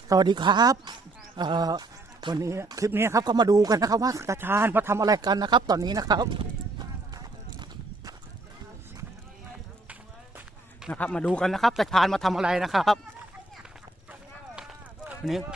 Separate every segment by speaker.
Speaker 1: สวัสดีครับวันนี้คลิปนี้ครับก็มาดูกันนะครับว่าตาชาญมาทำอะไรกันนะครับตอนนี้นะครับมาดูกันนะครับตาชาญมาทำอะไรนะครับวันนี้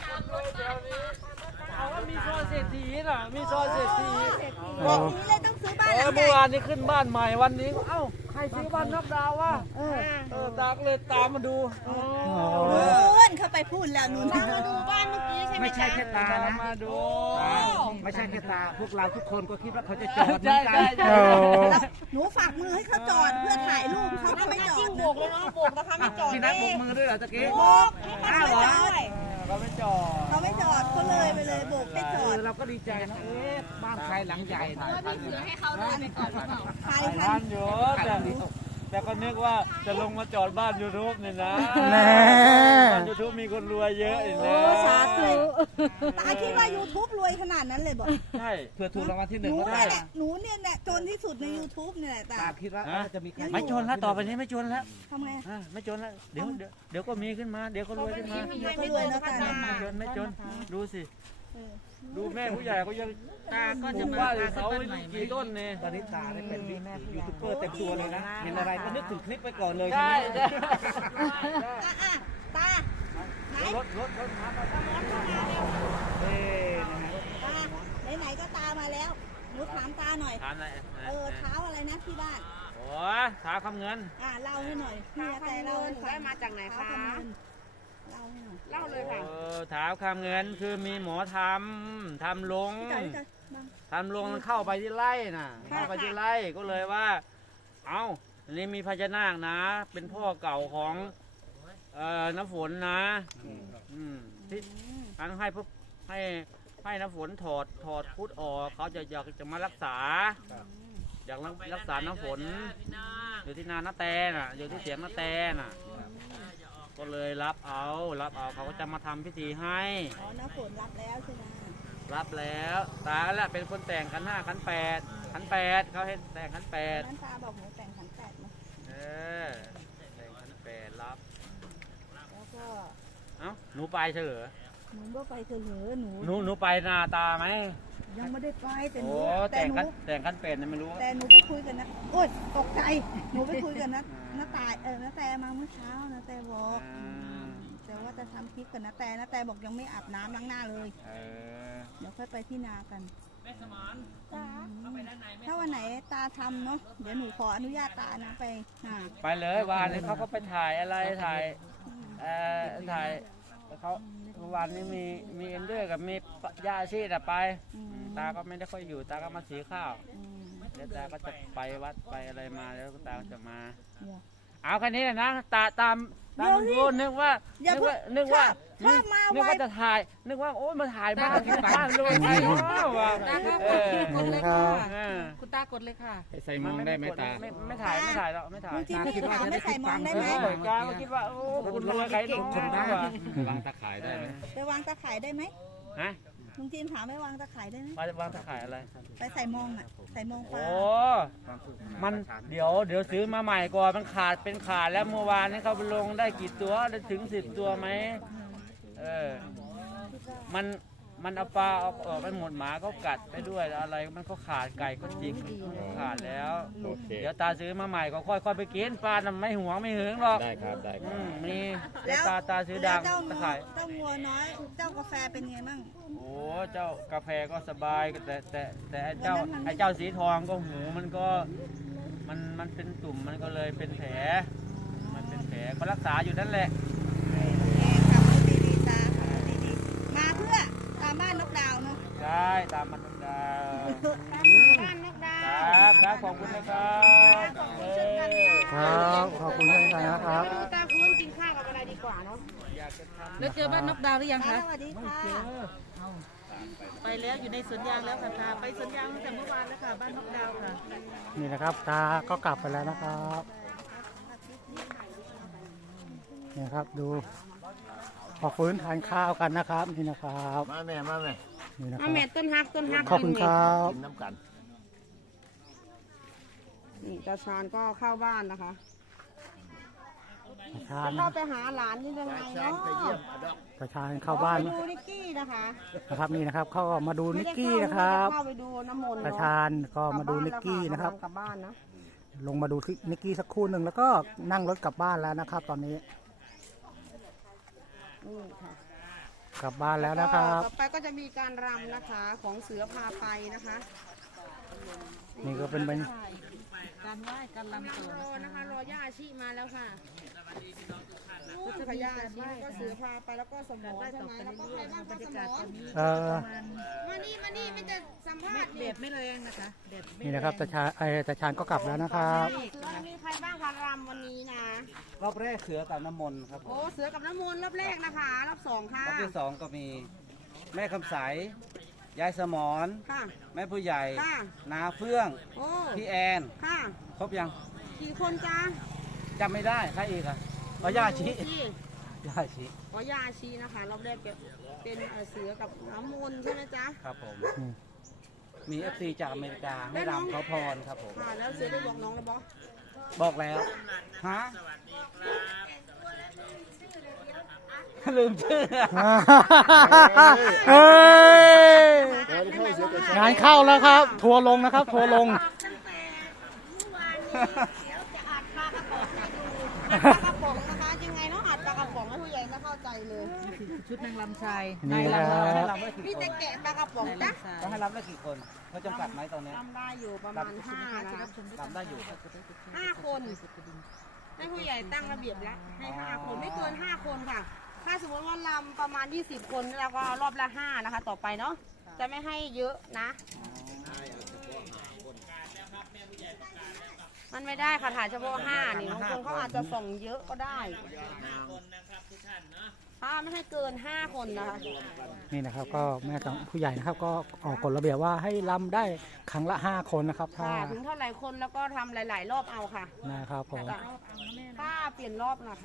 Speaker 2: มีซอยเศรษฐีน่ะมีซอยเศรษฐี
Speaker 3: แบบนี้เลยต้องซื้อบ้านหลังให
Speaker 2: เมื่
Speaker 3: ญ่
Speaker 2: อวานนี้ขึ้นบ้านใหม่วันนี้เอ้าใครซื้อบ้านนอกดาววะตาก็เลยตามมาดู
Speaker 3: นู่นเข้าไปพูดแล้วนู่นมาดูบ้านเมื่อกี้ใช่ไหม
Speaker 4: ไม่ใช่แค่ตานะ
Speaker 2: มาดู
Speaker 4: ไม่ใช่แค่ตาพวกเราทุกคนก็คิดว่าเขาจะจอดเหมื
Speaker 2: ใช่
Speaker 4: อนกัน
Speaker 2: ใช่ใช่
Speaker 3: หนูฝากมือให้เขาจอดเพื่อถ่ายรูปเขาก็ไม่จอดโบกเลยนะโบกนะคะไม่จอด
Speaker 4: พี่นัทโบกมือด้วยเหรอตะกี้
Speaker 3: โบกให้เขาไม่จอด
Speaker 2: เขาไม่จอด
Speaker 3: เขาไม่จอดเขาเลยไปเลยโบกให้จอด
Speaker 4: เราก็ดีใจนะบ้านใครหลังใหญ่นะ
Speaker 3: ใคร
Speaker 2: ทันอยู่แต่ก็นึกว่าจะลงมาจอดบ้านยูทูบนี่นะ
Speaker 1: แน่
Speaker 2: บ้านยูทูบมีคนรวยเยอะอีกนะ
Speaker 3: สาธุตาคิดว่า YouTube รวยขนาดนั้นเลยบอก
Speaker 2: ใช่
Speaker 4: เพื่อถูกรางวัลที่ห
Speaker 3: ห
Speaker 4: นึ่ง
Speaker 3: นู
Speaker 4: ก็ได้
Speaker 3: เนี่ยแหละหนูเนี่ยแหละจนที่สุดใน YouTube เนี่ยแหละตา
Speaker 4: ตาคิดว่าจะมีใคร
Speaker 2: ไม่จนแล้วต่อไปนี้ไม่จนแล้ว
Speaker 3: ทำไง
Speaker 2: ไม่จนแล้วเดี๋ยวก็มีขึ้นมาเดี๋ยวก็รวยขึ้นมา
Speaker 3: เดี๋ยวเขารวยแล้วตา
Speaker 2: ไม่จนดูสิ
Speaker 3: เออ
Speaker 2: ดูแม่ผู้ใหญ่เขายัง
Speaker 4: ตาก็
Speaker 2: ผ
Speaker 4: จะ
Speaker 2: ม
Speaker 4: มา
Speaker 2: ว่าเขาไม่รู้กี่ต้นเนี่ย
Speaker 4: ตอนนี้ตาได้เป็นยูทูบเบอร์เต็มตัวเลยนะเห็นอะไรก็นึกถึงคลิปไปก่อนเลย
Speaker 2: ใช่
Speaker 4: ใช่ไหม
Speaker 3: ตาไหน
Speaker 2: รถ
Speaker 4: เอ๊นะฮะ
Speaker 3: ตาไหนๆก็ตามาแล้วหนูถามตาหน่อย
Speaker 2: ถามอะไร
Speaker 3: เท้าอะไรนะที่บ้าน
Speaker 2: โอ้ท้าคำเงิน
Speaker 3: เล่าให้หน่อยพี่แต่เล่าให้ฟัง
Speaker 5: ได้มาจากไหนคะ
Speaker 3: เล่าให้หน่อย
Speaker 5: เล่าเลยค่ะ
Speaker 2: ท้าคำเงินคือมีหมอทำลง
Speaker 3: พี่จ๋าบัง
Speaker 2: ทำลงมันเข้าไปที่ไร่น่ะเข้าไปที่ไร่ก็เลยว่า เอ้าอันนี้มีพญานาคนะ เป็นพ่อเก่าของน้ำฝนนะที่ทั้งให้น้ำฝนถอดพุทธออกเขาอยากจะมารักษา อยากรักษาน้ำฝนอยู่ที่นาน้าแตน่ะอยู่ที่เสียงน้าแตน่ะก็เลยรับเอาเขาก็จะมาทำพิธีให้
Speaker 3: น้าฝนรับแล้วใช่ไหม
Speaker 2: รับแล้วตาแหละเป็นคนแต่งขัน 5 ขัน 8 ขัน 8เขาให้แต่งขัน 8
Speaker 3: นั้นตาบอกหนูแต่งขันแปดมา
Speaker 2: แต่งขัน 8รับ
Speaker 3: แล้วก็
Speaker 2: เอ้าหนูไปเฉลอ
Speaker 3: หนูก็ไปเถอะเหอะหนู
Speaker 2: หนูไปนาตาไหม
Speaker 3: ยังไม่ได้ไปแต่ห
Speaker 2: โอ้
Speaker 3: นู
Speaker 2: แต่งขัน 8เนี่ยไม่รู้
Speaker 3: แต่หนูไปคุยกันนะโอ๊ยตกใจหนูไปคุยกันนะน้าตายน้าแต่มาเมื่อเช้าน้าแต่บอกแต่ว่าจะทำคลิปกับน้าแต่บอกยังไม่อาบน้ำล้างหน้าเลย เดี๋ยวค่อยไปที่นากันถ้าวันไหนตาทำเนาะเดี๋ยวหนูขออนุญาตตานะไปนา
Speaker 2: ไปเลยวานนี้เขาก็ไปถ่ายอะไรถ่ายเขาวันนี้มีเอ็นเดอร์กับมียาชีดไปตาก็ไม่ได้ค่อยอยู่ตาก็มาสีข้าวเดี๋ยวตาก็จะไปวัดไปอะไรมาแล้วตาก็จะมาเอาแค่นี้นะตามดูนึกว่าจะถ่ายนึกว่าโอ้มาถ่ายบ้านลุงไอ้ว่ะ
Speaker 5: ตาก็กดเลยค่ะคุณตากดเลยค่ะ
Speaker 4: ใส่มองได้ไหมตา
Speaker 2: ไม่ถ่ายแล้วไม่ถ่าย
Speaker 3: บางทีพี่ถามไม่ใส่มองได้ไหม
Speaker 2: กาก็คิดว่าโอ้คุณรวยใครหนุ่ม
Speaker 4: คนได้
Speaker 2: ว่ะ
Speaker 4: วางตะข่ายได้ไหม
Speaker 3: ไปวางตะข่ายได้ไหม
Speaker 2: ฮะ
Speaker 3: ลุงจีนถามไปวางตะข่ายได้ไหม
Speaker 2: วางตะข่ายอะไร
Speaker 3: ไปใส่มองใส่มองปลา
Speaker 2: โอ้มันเดี๋ยวซื้อมาใหม่ก่อนมันเป็นขาดแล้วเมื่อวานนี้เขาไปลงได้กี่ตัวได้ถึง10 ตัวไหมมันเอาปลาออกไปหมดหมาก็กัดไปด้วยอะไรมันก็ขาดไก่ก็จิกขาดแล้วเดี๋ยวตาซื้อมาใหม่ก็ค่อยไปกินปลาไม่หวงไม่หึงหรอก
Speaker 4: ได้ครับ
Speaker 2: มีตาซื้อ
Speaker 3: แล้
Speaker 2: ดั
Speaker 3: ว
Speaker 2: ง
Speaker 3: เจ้า
Speaker 2: ตะไคร่
Speaker 3: งัวน้อยเจ้ากาแฟเป็นไงบ้าง
Speaker 2: โอ้เจ้ากาแฟก็สบายแต่ไอ้เจ้าสีทองก็หูมันก็มันเป็นตุ่มมันก็เลยเป็นแผลก็รักษาอยู่นั่นแหละ
Speaker 3: ขับรถดีๆตาขับรถดีๆมาเพื่อตามบ้านนกดาวเนาะ
Speaker 2: ใช่ตามมันดาว
Speaker 3: บ้านนกดา
Speaker 2: ครับขอบคุณนะครับ
Speaker 1: ครับขอบคุณท่านนะครับ
Speaker 5: ตาคุณกินข้าวกับอะไรดีกว่าเนาะแล้วเจอบ้านนกดาวหรือยัง
Speaker 3: ส
Speaker 5: คะ
Speaker 3: วัสดีค่ะ
Speaker 5: ไปแล้วอยู่ในสวนยางแล้วค่ะตาไปสวนยางตั้งแต่เมื่อวานแล้วค่ะบ้านนกดาวค่ะ
Speaker 1: นี่นะครับตาก็กลับไปแล้วนะครับนี่ครับดูพอฟื้นทานข้าวกันนะครับนี่นะครับ
Speaker 4: มาแม่
Speaker 1: นี่นะค
Speaker 5: มา
Speaker 1: รับ
Speaker 5: แม่ต้นฮัก
Speaker 1: ขอบคุณครับ
Speaker 4: กินน้ำกัน
Speaker 5: นี่ตาชานก็เข้าบ้านนะคะ
Speaker 1: ตาชาญ
Speaker 3: เข้าไปหาหลานนี่ยังไงเนาะ
Speaker 1: ตาชาญเข้าบ้าน
Speaker 3: ไปดูนิกกี้นะคะ
Speaker 1: นะครับนี่นะครับเข้ามาดูนิกกี้นะครับ
Speaker 3: เข้าไปดูน้ำมนต์
Speaker 1: ตาชาญก็มาดูนิกกี้นะครับ
Speaker 3: กลับบ้านนะ
Speaker 1: ลงมาดูนิกกี้สักครู่หนึ่งแล้วก็นั่งรถกลับบ้านแล้วนะครับ ตอนนี้
Speaker 3: นี่ค่ะ
Speaker 1: กลับบ้านแล้วนะครับ
Speaker 3: ต่อไปก็จะมีการรำนะคะของเสือพาไปนะคะ
Speaker 1: นี่ก็เป็นบรรย
Speaker 5: การไหว้การลำตัว
Speaker 3: รอนะคะรอย่าอาชีมาแล้วค่ะ
Speaker 5: ก็จะ
Speaker 3: พ
Speaker 5: มี
Speaker 3: ญา
Speaker 5: การ
Speaker 3: อาชี
Speaker 5: ไหว้
Speaker 3: ก็
Speaker 5: กัน
Speaker 3: เสือพาไปแล้วก็สมอ
Speaker 5: ไหว้
Speaker 3: ใช่
Speaker 5: ต่อ
Speaker 3: ไหม
Speaker 5: ไป
Speaker 3: แล้วก็
Speaker 5: เรื่
Speaker 3: ใคร
Speaker 5: อยๆ
Speaker 3: บ้าง
Speaker 5: บร
Speaker 3: คะ
Speaker 5: ร
Speaker 3: ส
Speaker 5: ยากาศ
Speaker 3: มอ
Speaker 5: ตอนนี้
Speaker 1: เออ
Speaker 3: มานี่ไม่จะสัมภาษณ์
Speaker 5: แดดไม่แรงนะคะแดดไม่
Speaker 1: นี่
Speaker 5: แรง
Speaker 1: นะครับตาชาญก็กลับแล้วนะครับ
Speaker 3: เสือมีใครบ้างคะรำวันนี้นะ
Speaker 4: รอบแรกเสือกับน้ำมนต์ครับผม
Speaker 3: โอ้เสือกับน้ำมนต์รอบแรกนะคะรอบสองค่ะ
Speaker 4: รอบที่สองก็มีแม่คำใสยายสมอน
Speaker 3: ค่ะ
Speaker 4: แม่ผู้ใหญ่
Speaker 3: ค่ะ
Speaker 4: นาเฟื่อง
Speaker 3: โอ้
Speaker 4: พี่แอน
Speaker 3: ค่ะ
Speaker 4: ครบยัง
Speaker 3: กี่คนจ้า
Speaker 4: จำไม่ได้ใครอีกอ่ะอ๋อย่าชี
Speaker 3: ที่
Speaker 4: ย่าชี
Speaker 3: อ๋อย่าชีนะคะรอบแรกเป็นเสือกับน้ำมนต์ใช่ไหมจ๊ะ
Speaker 4: ครับผม
Speaker 1: อืม
Speaker 4: มีเอฟซีจากอเมริกาให้รำขอพรครับผม
Speaker 3: ค่ะแล้วเสือได้บอกน้องแล้วบอ
Speaker 4: บอกแล้วฮะลืมชื่อ
Speaker 1: เฮ้ยงานเข้าแล้วครับ ทัวร์ลงนะครับ ทัวร์ลง
Speaker 3: ตั้งแต่เมื่อวานนี้เดี๋ยวจะอัดปลากระป๋องให้ดูอัดปลากระป๋องนะคะยังไงเนาะอัดปลากระป๋องให้ผู้ใหญ่ไม่เข้าใจเลย
Speaker 5: ชุดนางลำชาย
Speaker 1: นี่นะ
Speaker 4: ให้รำได้กี่
Speaker 3: มี
Speaker 4: ค
Speaker 3: แต่
Speaker 4: น
Speaker 3: แกะปลากระป๋อง
Speaker 5: นาง
Speaker 3: จ้ะ
Speaker 5: ลำชาย
Speaker 4: ก็ให้รำได้กี่คนเขาจำกัดไหมตอนนี้
Speaker 3: ทำได้อยู่ประมาณ5นะคะ
Speaker 4: รำได้อยู่
Speaker 3: 5 คนให้ผู้ใหญ่ตั้งระเบียบแล้วให้5 คนไม่เกิน5 คนค่ะ ถ้าสมมติว่าลำประมาณ20 คนแล้วก็รอบละ5นะคะ ต่อไปเนาะจะไม่ให้เยอะนะ มันไม่ได้ค่ะถ่ายเฉพาะ5นี่บางคนเขาอาจจะส่งเยอะก็ได้ถ้าไม่ให้เกิน5 คนนะคะ
Speaker 1: นี่นะครับ ก็แม่ของผู้ใหญ่นะครับ ก็ออกกฎระเบียบว่าให้รำได้ครั้งละ 5 คนนะครับ ถ้า
Speaker 3: ค่ะถึงเท่าไหร่คนแล้วก็ทำหลาย ๆ รอบเอาค่ะ
Speaker 1: นะครับผม
Speaker 3: ถ้าเปลี่ยนรอบนะคะ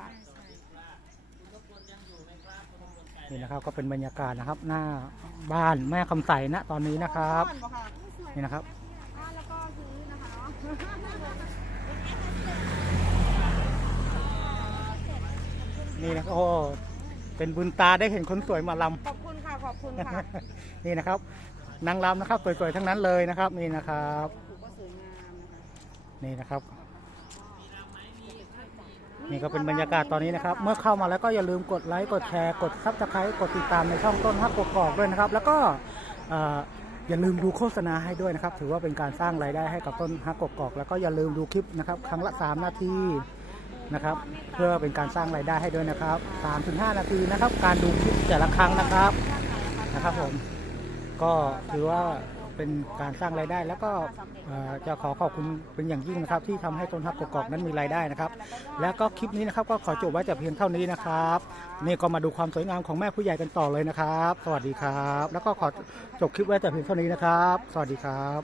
Speaker 1: นี่นะครับก็เป็นบรรยากาศนะครับ หน้าบ้านแม่คำใสนะตอนนี้นะครับ
Speaker 3: ซ่อนบ่ค่ะ
Speaker 1: นี่นะครับ
Speaker 3: แล้วก็ซื้อนะคะเนาะ
Speaker 1: นี่นะโอ้เป็นบุญตาได้เห็นคนสวยมาล
Speaker 3: ขอบคุณค่ะ ขอบคุณค่ะ
Speaker 1: ำ นี่นะครับนางรำนะครับสวยๆทั้งนั้นเลยนะครับ นี่นะครับ
Speaker 3: ถูกก็สวยงามนะคะ
Speaker 1: นี่นะครับ นี่ก็เป็นบรรยากาศตอนนี้นะครับ เมื่อเข้ามาแล้วก็อย่าลืมกดไลค์กดแชร์กดซับสไครต์กดติดตามในช่องต้นฮักกอกด้วยนะครับ แล้วก็อย่าลืมดูโฆษณาให้ด้วยนะครับ ถือว่าเป็นการสร้างรายได้ให้กับต้นฮักกอกแล้วก็อย่าลืมดูคลิปนะครับ ครั้งละ3 นาทีนะครับ เพื่อเป็นการสร้างรายได้ให้ด้วยนะครับ 3-5 นาทีนะครับ การดูคลิปแต่ละครั้งนะครับผมก็ถือว่าเป็นการสร้างรายได้ แล้วก็จะขอบคุณเป็นอย่างยิ่งนะครับ ที่ทำให้ต้นฮักกอกนั้นมีรายได้นะครับ แล้วก็คลิปนี้นะครับก็ขอจบไว้แต่เพียงเท่านี้นะครับนี่ก็มาดูความสวยงามของแม่ผู้ใหญ่กันต่อเลยนะครับ สวัสดีครับ แล้วก็ขอจบคลิปไว้แต่เพียงเท่านี้นะครับ สวัสดีครับ